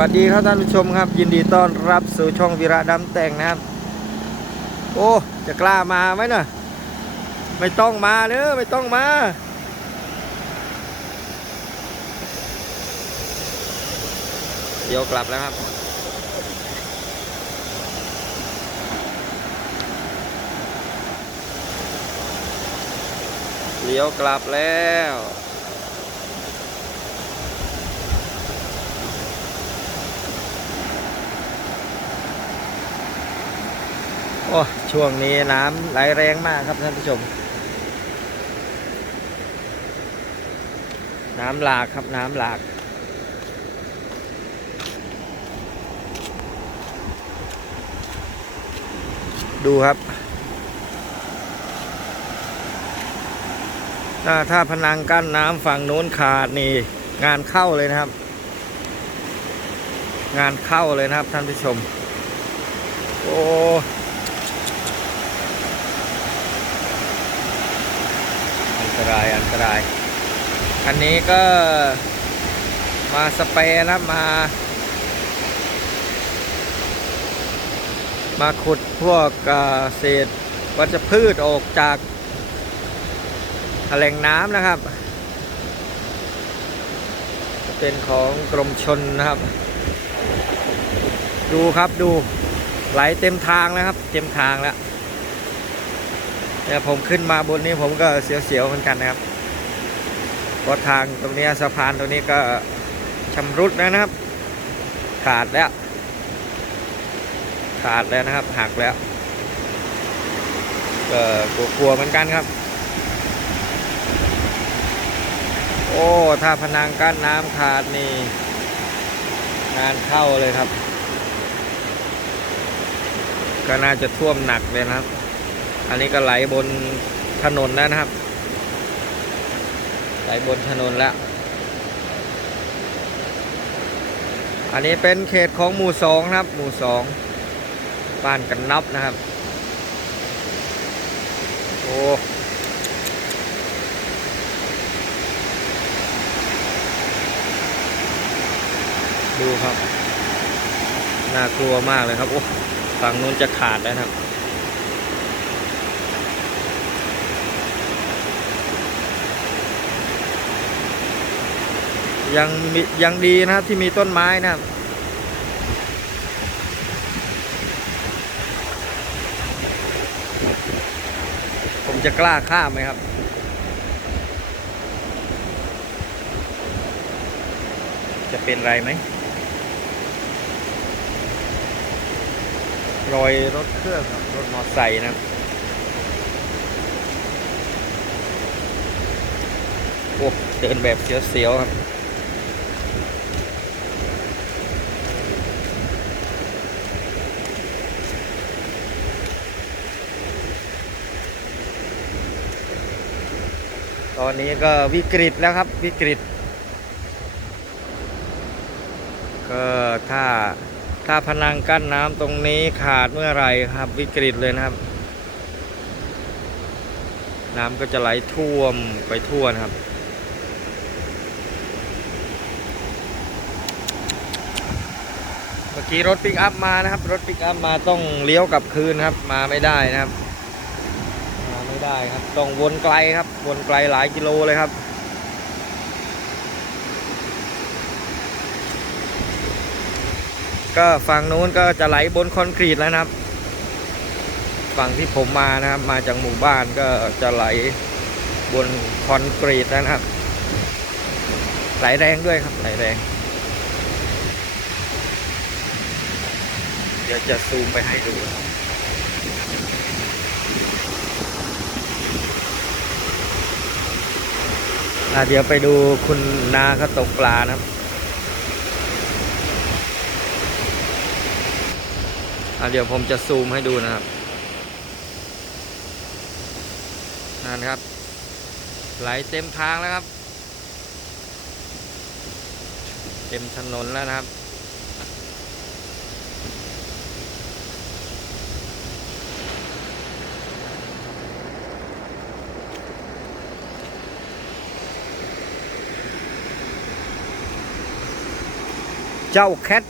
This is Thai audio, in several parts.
วัสดีครับท่านผู้ชมครับ ยินดีต้อนรับสู่ช่องวีระดำแต่งนะครับ โอ้จะกล้ามาไหมน่ะไม่ต้องมาเนอะไม่ต้องมาเดี๋ยวกลับแล้วครับ เลี้ยวกลับแล้ว โอ้ ช่วงนี้น้ำไหลแรงมากครับท่านผู้ชม น้ำหลากครับน้ำหลากดูครับถ้าถ้าพนังกั้นน้ำฝั่งโน้นขาดนี่งานเข้าเลยนะครับ งานเข้าเลยนะครับท่านผู้ชม โอ้ อัน ตรายอันตราย อันนี้ก็มาสเปรย์นะมา มาขุดพวกเศษวัชพืชออกจากแหล่งน้ำนะครับ เป็นของกรมชนนะครับ ดูครับดูไหลเต็มทางแล้วครับ เต็มทางแล้ว เนี่ยผมขึ้นมาบนนี้ผมก็เสียวๆเหมือนกันนะครับเพราะทางตรงนี้สะพานตรงนี้ก็ชำรุดแล้วนะครับ ขาดแล้ว ขาดแล้วนะครับหักแล้วก็กลัวๆเหมือนกันครับ โอ้ถ้าพนังกั้นน้ำขาดนี่งานเข้าเลยครับ ก็น่าจะท่วมหนักเลยนะครับ อันนี้ก็ไหลบนถนนแล้วนะครับ ไหลบนถนนแล้ว อันนี้เป็นเขตของหมู่สองนะครับ หมู่สองบ้านกันนับนะครับ โอ้ดูครับ น่ากลัวมากเลยครับ โอ้ ฝั่งนู้นจะขาดแล้วนะครับ ยังมียังดีนะครับที่มีต้นไม้นะผมจะกล้าข้ามไหมครับ จะเป็นไรไหมรอยรถเครื่องครับรถมอเตอร์ไซค์นะโอ้เดินแบบเสียวๆครับ ตอนนี้ก็วิกฤตแล้วครับวิกฤต ก็ถ้าถ้าพนังกั้นน้ำตรงนี้ขาดเมื่อไหร่ครับ วิกฤตเลยนะครับ น้ำก็จะไหลท่วมไปทั่วนะครับเมื่อกี้รถปิกอัพมานะครับ รถปิกอัพมาต้องเลี้ยวกลับคืนครับ มาไม่ได้นะครับ มาไม่ได้ครับ ต้องวนไกลครับ วนไกลหลายกิโลเลยครับ ก็ฝั่งนู้นก็จะไหลบนคอนกรีตแล้วนะครับ ฝั่งที่ผมมานะครับ มาจากหมู่บ้านก็จะไหลบนคอนกรีตแล้วนะครับ ไหลแรงด้วยครับไหลแรง เดี๋ยวจะซูมไปให้ดูครับอะ เดี๋ยวไปดูคุณนาเขาตกปลานะครับอะเดี๋ยวผมจะซูมให้ดูนะครับนั่นครับ ไหลเต็มทางแล้วครับ เต็มถนนแล้วนะครับ เจ้าแคท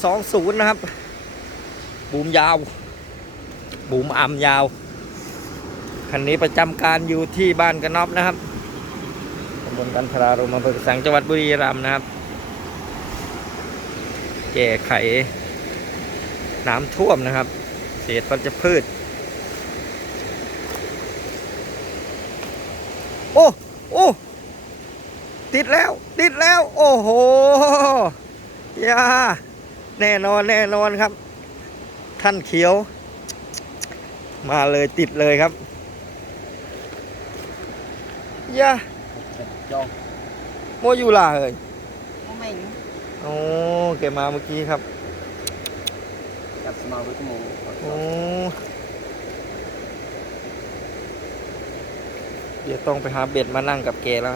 320นะครับ บูมยาว บูมอัมยาว คันนี้ประจำการอยู่ที่บ้านกระนอบนะครับตำบลกันทรารมอำเภอสังจังหวัดบุรีรัมย์นะครับ แก้ไขน้ำท่วมนะครับ เศษวัชพืช โอ้ โอ้ ติดแล้ว ติดแล้ว โอ้โห ยาแน่นอนแน่นอนครับ ท่านเขียว มาเลยติดเลยครับยาจองโมอยูลาเฮ้ยไม่โอ้แกมาเมื่อกี้ครับกับสมาวิทโมโอ้เดี๋ยวต้องไปหาเบ็ดมานั่งกับแกแล้ว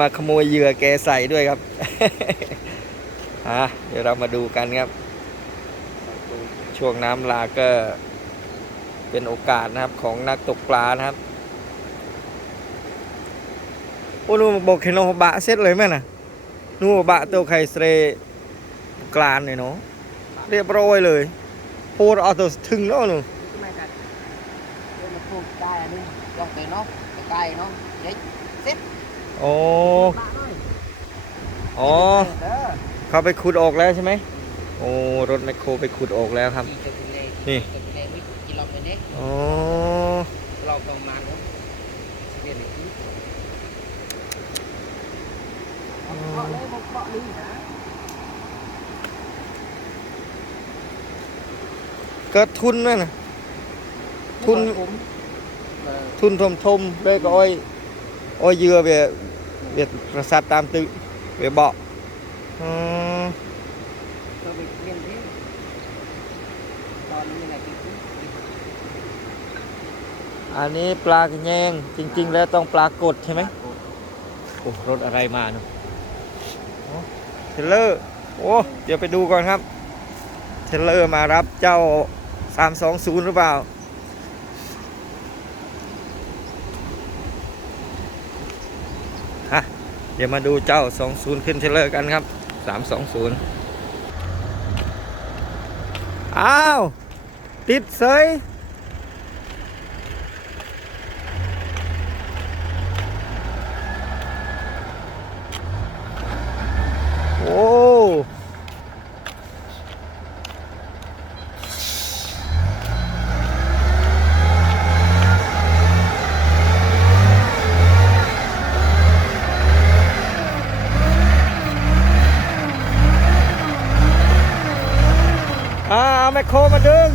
มาขโมยเหยื่อแกใส่ด้วยครับฮะเดี๋ยวเรามาดูกันครับ ช่วงน้ำหลากก็เป็นโอกาสนะครับของนักตกปลานะครับโอ้นูบอกเห็นโนบะเสร็จเลยไหมนะนูบะตัวไข่เสรกลานเลยเนาะเรียบร้อยเลยพูดเอาตัวถึงแล้วหนูไม่กันพูดได้อันนี้ลองไปเนาะใกลเนาะเด็กเซ็ต โอ้มาหน่อยอ๋อเด้อเขาไปขุดออกแล้วใช่ไหมโอ้รถแมคโครไปขุดออกแล้วครับที่จะเป็นเลนี่จะเป็นเลวิกิโลเมตรเนี้ยอ๋อเราประมาณเนาะเรียนอีกทีเอาเคาะเลยมาเคาะลิงนะก็ทุนนั่นน่ะทุนผมเออทุนทมทมๆด้วยก็อ้อยอ้อยเหยื่อเวียเวียประสาทตามตึกเวียเบาะอ๋อเคย ไปเรียนที่ตอนนี้อะไรกินที่อันนี้ปลากระแยงจริง ๆ แล้วต้องปลากดใช่ไหมโอ้รถอะไรมาเนาะโอ้เทรลเลอร์โอ้เดี๋ยวไปดูก่อนครับเทรลเลอร์มารับเจ้า 320 หรือเปล่า ฮะ เดี๋ยวมาดูเจ้า 20 ขึ้นเทรลเลอร์กันครับ 320 อ้าว ติดเซย โอ้ อ่าเอาแม คโคมาดึง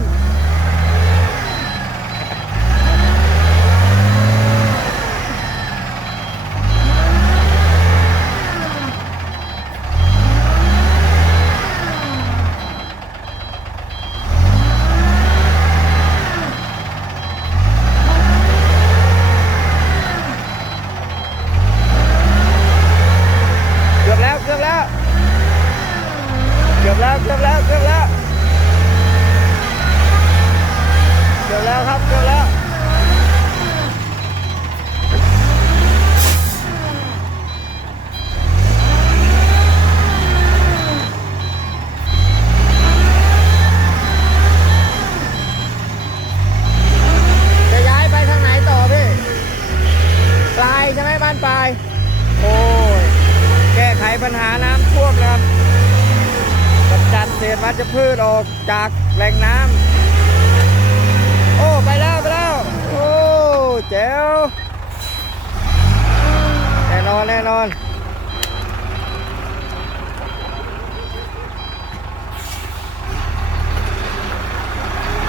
เกือบแล้วเกือบแล้ว เกือบแล้วเกือบแล้วเกือบแล้ว เกือบ แล้วครับเกือบแล้วจะย้ายไปทางไหนต่อพี่ปลายใช่ไหมบ้านปลายโอ้ย แก้ไขปัญหาน้ำท่วมนะครับกำจัดเศษวัชพืชออกจากแหล่งน้ำ อ้ไปแล้วไปแล้วโอ้เจ๋วแน่นอนแน่นอน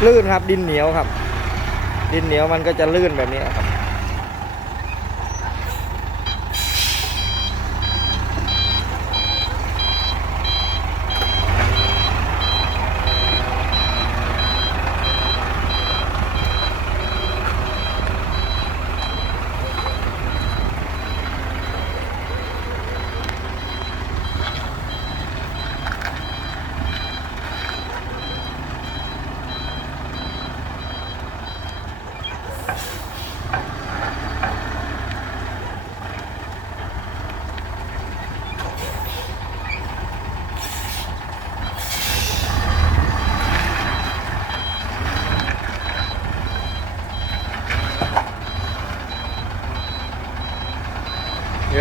ลื่นครับดินเหนียวครับ ดินเหนียวมันก็จะลื่นแบบนี้ครับ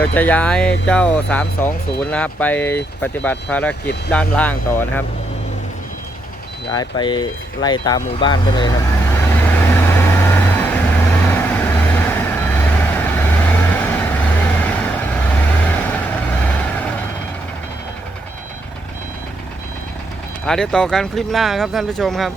ดี๋ยวจะย้ายเจ้า 320 นะครับ ไปปฏิบัติภารกิจด้านล่างต่อนะครับ ย้ายไปไล่ตามหมู่บ้านไปเลยครับ อาเดี๋ยวต่อกันคลิปหน้าครับท่านผู้ชมครับ